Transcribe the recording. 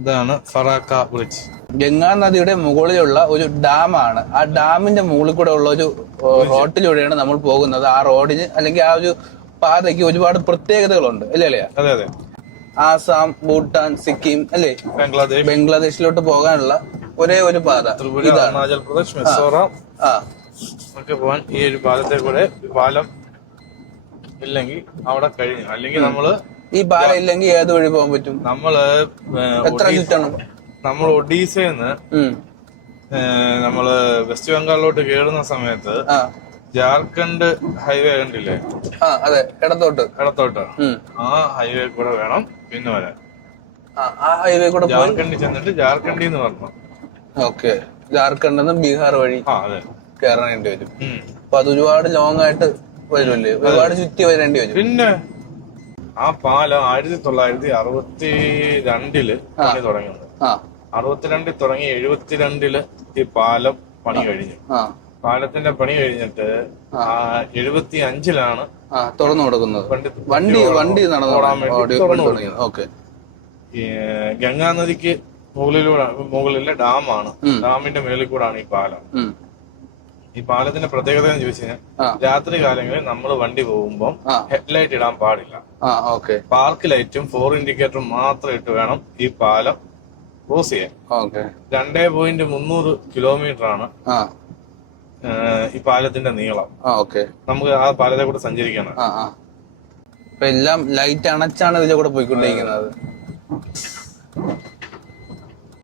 ഇതാണ് ഫറാക്ക ബ്രിഡ്ജ്. ഗംഗാ നദിയുടെ മുകളിലുള്ള ഒരു ഡാമാണ്. ആ ഡാമിന്റെ മുകളിൽ കൂടെ ഉള്ള ഒരു റോഡിലൂടെയാണ് നമ്മൾ പോകുന്നത്. ആ റോഡിന് അല്ലെങ്കിൽ ആ ഒരു പാതയ്ക്ക് ഒരുപാട് പ്രത്യേകതകളുണ്ട് അല്ലേ അല്ലേ? അതെ അതെ. ആസാം, ഭൂട്ടാൻ, സിക്കിം അല്ലേ, ബംഗ്ലാദേശ്, ബംഗ്ലാദേശിലോട്ട് പോകാനുള്ള ഒരേ ഒരു പാത ത്രിപുര, അരുണാചൽ പ്രദേശ്, മിസോറാം ഒക്കെ പോകാൻ ഈ ഒരു പാലത്തെ കൂടെ. പാലം ഇല്ലെങ്കിൽ അവിടെ കഴിഞ്ഞു. അല്ലെങ്കിൽ ഈ പാലം ഇല്ലെങ്കിൽ ഏത് വഴി പോകാൻ പറ്റും? എത്ര ചുറ്റണം? നമ്മൾ ഒഡീസന്ന് നമ്മള് വെസ്റ്റ് ബംഗാളിലോട്ട് കേറുന്ന സമയത്ത് ജാർഖണ്ഡ് ഹൈവേ കണ്ടില്ലേ? അതെ, ഇടത്തോട്ട്. ആ ഹൈവേ കൂടെ വേണം പിന്നെ വരാൻ. ആ ഹൈവേ കൂടെ ജാർഖണ്ഡിൽ ചെന്നിട്ട് ജാർഖണ്ഡിൽ നിന്ന് വരണം. ഓക്കെ, ജാർഖണ്ഡിൽ നിന്ന് ബീഹാർ വഴി അതെ കയറേണ്ടി വരും. അപ്പൊ അത് ഒരുപാട് ലോങ് ആയിട്ട് വരുമല്ലേ, ഒരുപാട് ചുറ്റി വരേണ്ടി വരും. പിന്നെ ആ പാലം 1962 പണി തുടങ്ങുന്നത്. 62 തുടങ്ങി 72 ഈ പാലം പണി കഴിഞ്ഞു. പാലത്തിന്റെ പണി കഴിഞ്ഞിട്ട് 75 തുറന്നു കൊടുക്കുന്നത്. വണ്ടി നടന്നു. ഗംഗാ നദിക്ക് മുകളിലെ ഡാമാണ്. ഡാമിന്റെ മുകളിൽ കൂടാണ് ഈ പാലം. ഈ പാലത്തിന്റെ പ്രത്യേകത എന്ന് ചോദിച്ചു കഴിഞ്ഞാൽ രാത്രി കാലങ്ങളിൽ നമ്മൾ വണ്ടി പോകുമ്പോൾ ഹെഡ്ലൈറ്റ് ഇടാൻ പാടില്ല. പാർക്ക് ലൈറ്റും 4 ഇൻഡിക്കേറ്ററും മാത്രം ഇട്ട് വേണം ഈ പാലം ക്രോസ് ചെയ്യാൻ. 2.300 കിലോമീറ്റർ ആണ് ഈ പാലത്തിന്റെ നീളം. നമുക്ക് ആ പാലത്തെ കൂടെ സഞ്ചരിക്കണം. എല്ലാം ലൈറ്റ് അണച്ചാണ് ഇതിലെ കൂടെ പോയിക്കൊണ്ടിരിക്കുന്നത്.